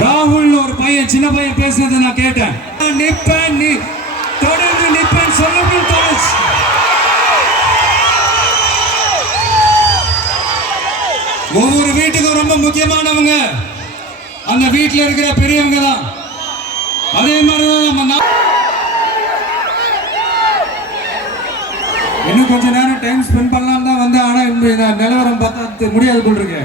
ராகுல் ஒரு பையன் சின்ன பையன் பேசுனதை நான் கேட்டேன். நிப்பேன் நீ தொடர்ந்து நிப்பேன் சொல்லுங்கள் தோணுச்சு. ஒவ்வொரு வீட்டுக்கும் ரொம்ப முக்கியமானவங்க அந்த வீட்டில் இருக்கிற பெரியவங்க தான். அதே மாதிரிதான் நம்ம இன்னும் கொஞ்ச நேரம் டைம் ஸ்பெண்ட் பண்ணலாம் தான் வந்தேன். ஆனா இந்த நிலவரம் பார்த்தா முடியாது போல் இருக்கு.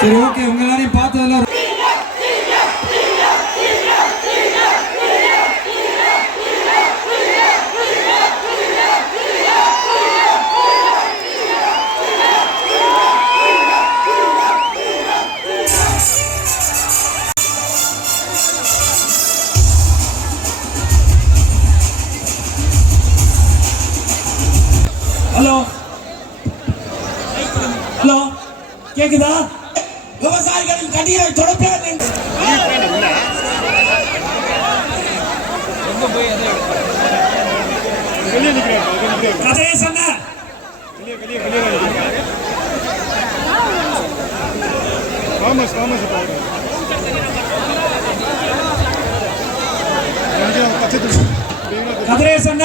சரி, ஓகே, உங்க எல்லாரையும் பார்த்ததுல ஹலோ ஹலோ கேக்குதா? விவசாயிகளின் கண்ணீரை தொடப்பேன் என்று கதையை சொன்ன கதையை சொன்ன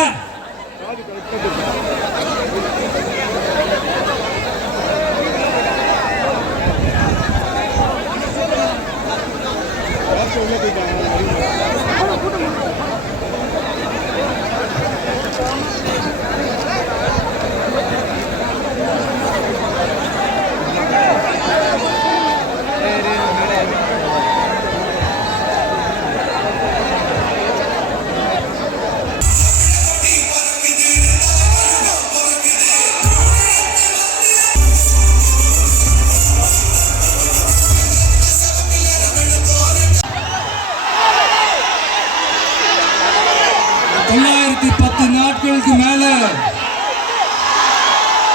நாட்களுக்கு மேல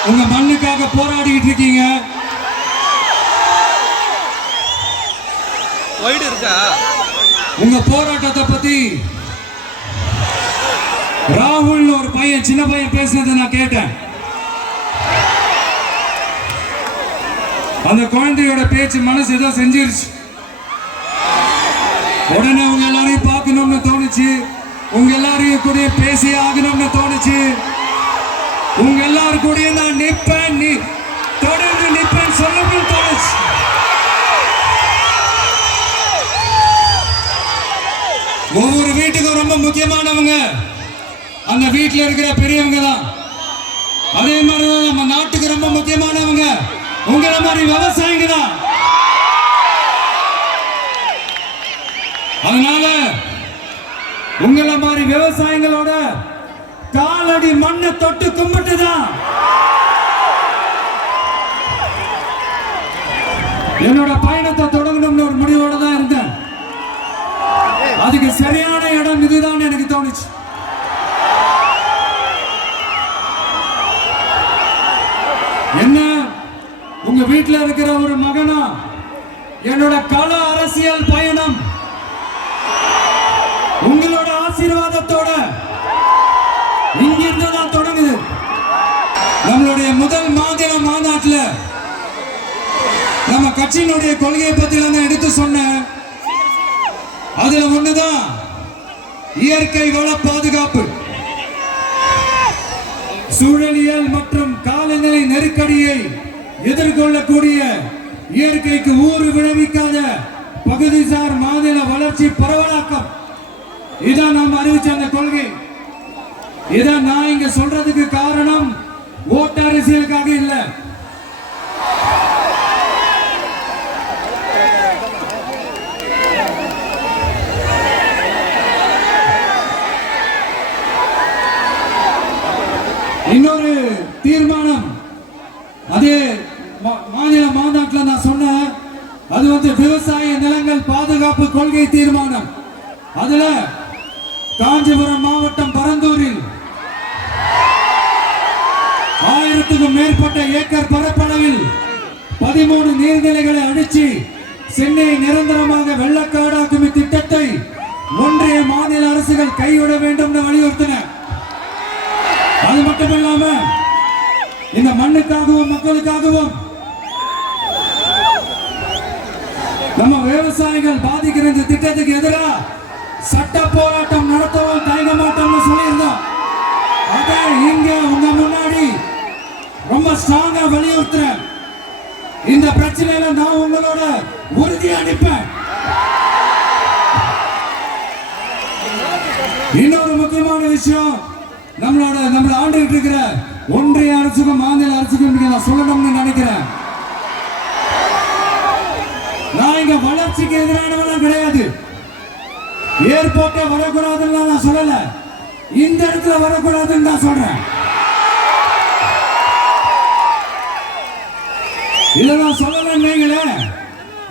உங்க மண்ணுக்காக போராடிட்டு இருக்கீங்க. உங்க போராட்டத்தை பத்தி ராகுல் ஒரு பையன் சின்ன பையன் பேசுனதை நான் கேட்டேன். அந்த குழந்தையோட பேச்சு மனசு ஏதோ செஞ்சிருச்சு. உடனே உங்க எல்லாரையும் பார்க்கணும்னு தோணுச்சு. உங்க எல்லாரையும் கூட பேசி ஆகணும்னு தோணுச்சு. உங்க எல்லாரும் கூட நான் நிப்பேன் நீ தொடர்ந்து நிப்பேன் சொல்லணும்னு தோணுச்சு. ஒவ்வொரு வீட்டுக்கும் ரொம்ப முக்கியமானவங்க அந்த வீட்டில் இருக்கிற பெரியவங்க தான். அதே மாதிரிதான் நம்ம நாட்டுக்கு ரொம்ப முக்கியமானவங்க உங்கள மாதிரி விவசாயிங்க தான். அதனால உங்கள மாதிரி விவசாயிகளோட காலடி மண்ணை தொட்டு கும்பிட்டுதான் என்னோட பயணத்தை தொடங்கணும்னு ஒரு முடிவோட தான் இருந்தேன். அதுக்கு சரியான இடம் இதுதான் எனக்கு தோணுச்சு. என்ன உங்க வீட்டில் இருக்கிற ஒரு மகனா என்னோட கள அரசியல் பயணம் உங்களோட ஆசீர்வாதத்தோட இங்கிருந்து தான் தொடங்குது. நம்மளுடைய முதல் மாநில மாநாட்டில் நம்ம கட்சியினுடைய கொள்கையை பத்தி நான் எடுத்து சொன்னேன். அதுல ஒண்ணுதான் இயற்கை வள பாதுகாப்பு. சூழலியல் மற்றும் காலநிலை நெருக்கடியை எதிர்கொள்ளக்கூடிய இயற்கைக்கு ஊறு விளைவிக்காத பகுதிசார் மாநில வளர்ச்சி பரவலாக்கம். இதான் நாம் அறிவிச்ச அந்த கொள்கை. இதை நான் இங்க சொல்றதுக்கு காரணம் ஓட்டு அரசியலுக்காக இல்ல. இன்னொரு தீர்மானம் அதே மாநில மாநாட்டில் நான் சொன்னேன். அது விவசாய நிலங்கள் பாதுகாப்பு கொள்கை தீர்மானம். அதுல காஞ்சிபுரம் மாவட்டம் பரந்தூரில் 1000க்கும் மேற்பட்ட ஏக்கர் பரப்பளவில் 13 நீர்நிலைகளை அழிச்சு சென்னையை நிரந்தரமாக வெள்ளக்காடாக்கும் திட்டத்தை ஒன்றிய மாநில அரசுகள் கைவிட வேண்டும் என்று வலியுறுத்தின. அது மட்டுமில்லாம இந்த மண்ணுக்காகவும் மக்களுக்காகவும் நம்ம விவசாயிகள் பாதிக்கிற இந்த திட்டத்துக்கு எதிராக சட்ட போராட்டம் நடத்தவும் தயங்க மாட்டோம்னு சொல்லியிருந்தோம். அதை இங்க உங்க முன்னாடி ரொம்ப ஸ்ட்ராங்கா வலியுறுத்துறேன். இந்த பிரச்சனையில நான் உங்களோட உறுதியா நிற்பேன். இன்னொரு முக்கியமான விஷயம், நம்மள ஆண்டுகிட்டு இருக்கிற ஒன்றிய அரசுக்கும் மாநில அரசுக்கும் நான் சொல்லணும்னு நினைக்கிறேன். நான் இங்க வளர்ச்சிக்கு எதிரானவெல்லாம் கிடையாது. ஏர்போர்ட்டே வரக்கூடாதுன்னு நான் சொல்லல, இந்த இடத்துல வரக்கூடாதுன்னு நான் சொல்றேன். இல்ல நான் சொல்லலன்னு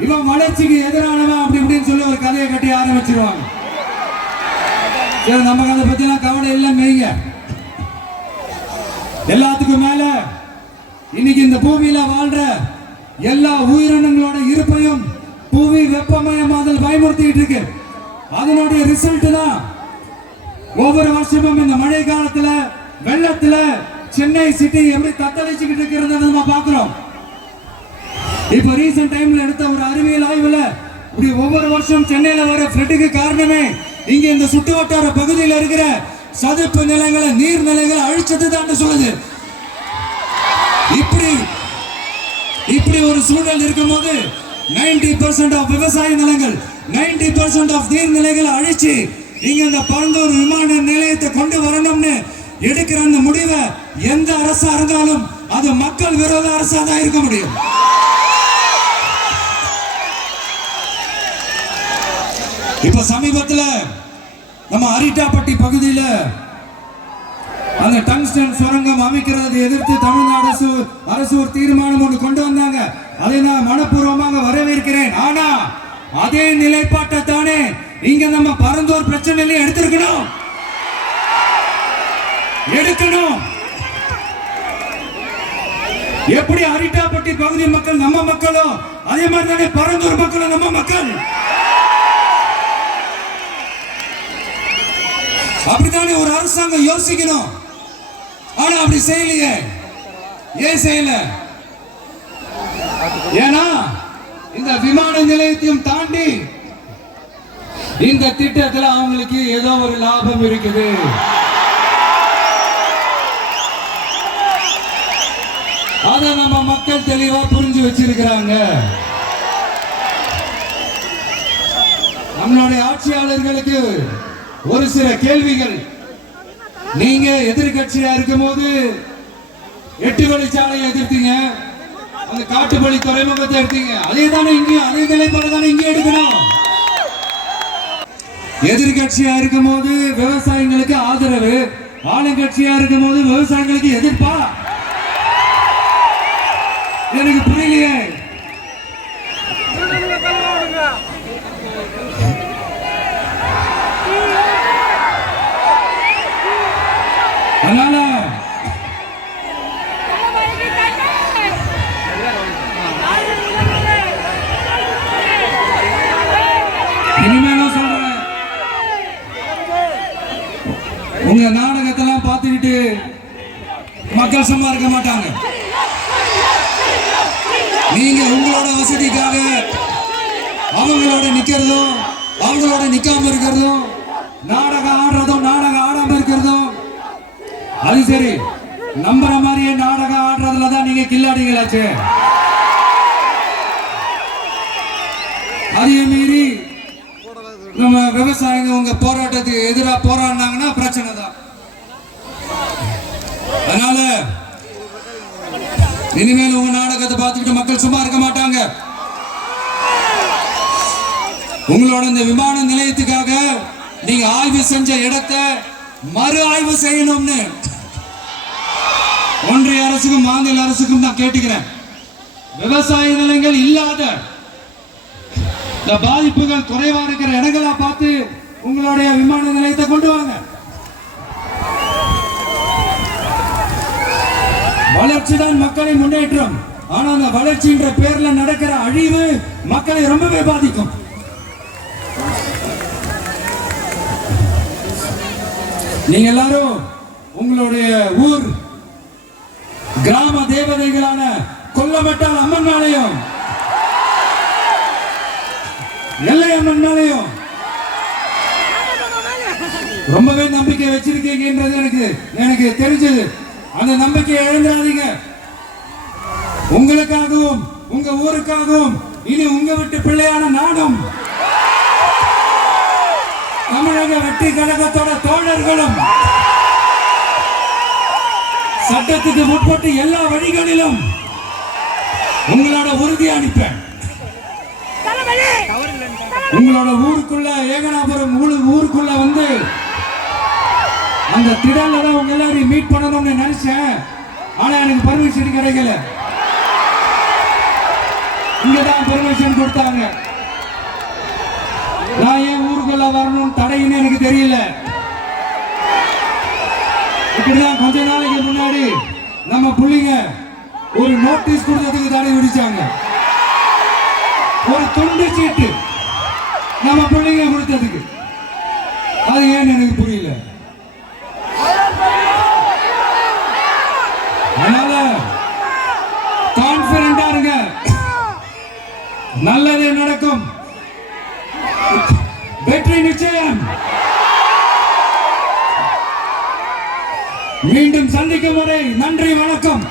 இவன் வளர்ச்சிக்கு எதிரானவன் அப்படி இப்படின்னு சொல்லி ஒரு கதையை கட்டி ஆரம்பிச்சிருவாங்க. நமக்கு அதை பத்தி எல்லாம் கவலை இல்லை மெய்ங்க. எல்லாத்துக்கும் மேல இன்னைக்கு இந்த பூமியில வாழ்ற எல்லா உயிரினங்களோட இருப்பையும் புவி வெப்பமயமாதல் பயமுறுத்திட்டு இருக்கு. அதனுடைய ரிசல்ட் தான் ஒவ்வொரு வருஷமும் இந்த மழை காலத்துல வெள்ளத்துல சென்னை சிட்டி எப்படி தத்தளிச்சுக்கிட்டு இருக்கிறத நம்ம பாக்குறோம். இப்ப ரீசன்ட் டைம்ல எடுத்த ஒரு அறிவியல் ஆய்வுல இப்படி ஒவ்வொரு வருஷம் சென்னையில வர ஃப்ளட்டுக்கு காரணமே இங்க இந்த சுற்று வட்டார பகுதியில் இருக்கிற சதுப்பு நிலங்களை நீர்நிலைகளை அழிச்சது தான் சொல்லுது. இப்படி ஒரு சூழல் இருக்கும் போது 90% ஆஃப் விவசாய நிலங்கள் 90% ஆஃப் நீர்நிலைகளை அழிச்சு இங்க இந்த பரந்தூர் விமான நிலையத்தை கொண்டு வரணும்னு எடுக்கிற அந்த முடிவை எந்த அரசா இருந்தாலும் அது மக்கள் விரோத அரசா தான் இருக்க முடியும். இப்ப சமீபத்துல நம்ம அரிட்டாப்பட்டி பகுதியில அந்த டங்ஸ்டன் சுரங்கம் அமைக்கிறதை எதிர்த்து தமிழ்நாடு அரசு ஒரு தீர்மானம் ஒன்று கொண்டு வந்தாங்க. அதை நான் மனப்பூர்வமாக வரவேற்கிறேன். ஆனா அதே நிலைப்பாட்டை தானே இங்க நம்ம பரந்தூர் பிரச்சனையில எடுக்கணும். எப்படி அரிட்டாப்பட்டி பகுதி மக்கள் நம்ம மக்களும் அதே மாதிரி தானே பரந்தூர் மக்களும் நம்ம மக்கள். அப்படித்தானே ஒரு அரசாங்கம் யோசிக்கணும். ஆனா அப்படி செய்யலையே. ஏன் செய்யல? ஏன்னா இந்த விமான நிலையத்தையும் தாண்டி இந்த திட்டத்தில் அவங்களுக்கு ஏதோ ஒரு லாபம் இருக்குது. அதை நம்ம மக்கள் தெளிவா புரிஞ்சு வச்சிருக்கிறாங்க. நம்மளுடைய ஆட்சியாளர்களுக்கு ஒரு சில கேள்விகள். நீங்க எதிர்கட்சியா இருக்கும் போது 8 வழிச்சாலையை எதிர்த்தீங்க, அந்த காட்டுப்பள்ளி துறைமுகத்தை எடுத்தீங்க. அதே தானே இங்கேயும் அதே நிலைப்பாடு தானே இங்கே எடுக்கணும். எதிர்கட்சியா இருக்கும் போது விவசாயிகளுக்கு ஆதரவு, ஆளுங்கட்சியா இருக்கும் போது விவசாயிகளுக்கு எதிர்ப்பா? எனக்கு புரியலையே. அதனால இனிமேலும் சொல்றேன், உங்க நாடகத்தெல்லாம் பார்த்துக்கிட்டு மக்கள் சும்மா இருக்க மாட்டாங்க. நீங்க உங்களோட வசதிக்காக அவங்களோட நிக்கிறதும் அவங்களோட நிக்காம இருக்கிறதும் நாடகம் ஆடுறதும் நாடகம் ஆடாம இருக்கிறதும் அது சரி. நம்புற மாதிரியே நாடகம் ஆடுறதுல தான் நீங்க கில்லாடிகளாச்சு. அதையே மீறி நம்ம விவசாயிங்க உங்க போராட்டத்துக்கு எதிராக போராடினாங்கன்னா பிரச்சனை தான். அதனால இனிமேல் உங்க நாடகத்தை பார்த்துக்கிட்டு மக்கள் சும்மா இருக்க மாட்டாங்க. உங்களோட இந்த விமான நிலையத்துக்காக நீங்க ஆய்வு செஞ்ச இடத்தை மறு ஆய்வு செய்யணும்னு ஒன்றிய அரசுக்கும் மாநில அரசுக்கும் நான் கேட்டுக்கிறேன். விவசாய நிலங்கள் இல்லாத இந்த பாதிப்புகள் குறைவா இருக்கிற இடங்களா பார்த்து உங்களுடைய விமான நிலையத்தை கொண்டு வாங்க. வளர்ச்சி தான் மக்களின் முன்னேற்றம். ஆனா அந்த வளர்ச்சின்ற பேர்ல நடக்கிற அழிவு மக்களை ரொம்பவே பாதிக்கும். நீங்க எல்லாரும் உங்களுடைய ஊர் கிராம தேவதைகளான கொல்லமட்டால் அம்மன் மேலையும் எல்லை அம்மன் மேலையும் ரொம்பவே நம்பிக்கை வச்சிருக்கீங்கன்றது எனக்கு தெரிஞ்சது. அந்த நம்பிக்கையை இழந்துடாதீங்க. உங்களுக்காகவும் உங்க ஊருக்காகவும் இனி உங்க வீட்டு பிள்ளையான நாடும் தமிழக வெற்றி கழகத்தோட தோழர்களும் சட்டத்துக்கு முற்பட்டு எல்லா வழிகளிலும் உங்களோட உறுதி அளிப்பேன். உங்களோட ஊருக்குள்ள ஏகனாபுரம் ஊருக்குள்ள வந்து அந்த திடல்ல தான் உங்க எல்லாரையும் மீட் பண்ணணும்னு நினைச்சேன். ஆனா எனக்கு பர்மிஷன் கிடைக்கல. இங்கதான் பர்மிஷன் கொடுத்தாங்க. நான் ஏன் ஊருக்குள்ள வரணும் தடைன்னு எனக்கு தெரியல. இப்படிதான் கொஞ்ச நாளைக்கு முன்னாடி நம்ம புள்ளிங்க ஒரு நோட்டீஸ் கொடுத்ததுக்கு தடை விதிச்சாங்க. ஒரு துண்டு சீட்டு நம்ம பிள்ளைங்க கொடுத்ததுக்கு. அது ஏன்னு எனக்கு புரியல. அதனால கான்பிடண்டா இருங்க, நல்லதே நடக்கும், வெற்றி நிச்சயம். மீண்டும் சந்திக்கும் வரை நன்றி, வணக்கம்.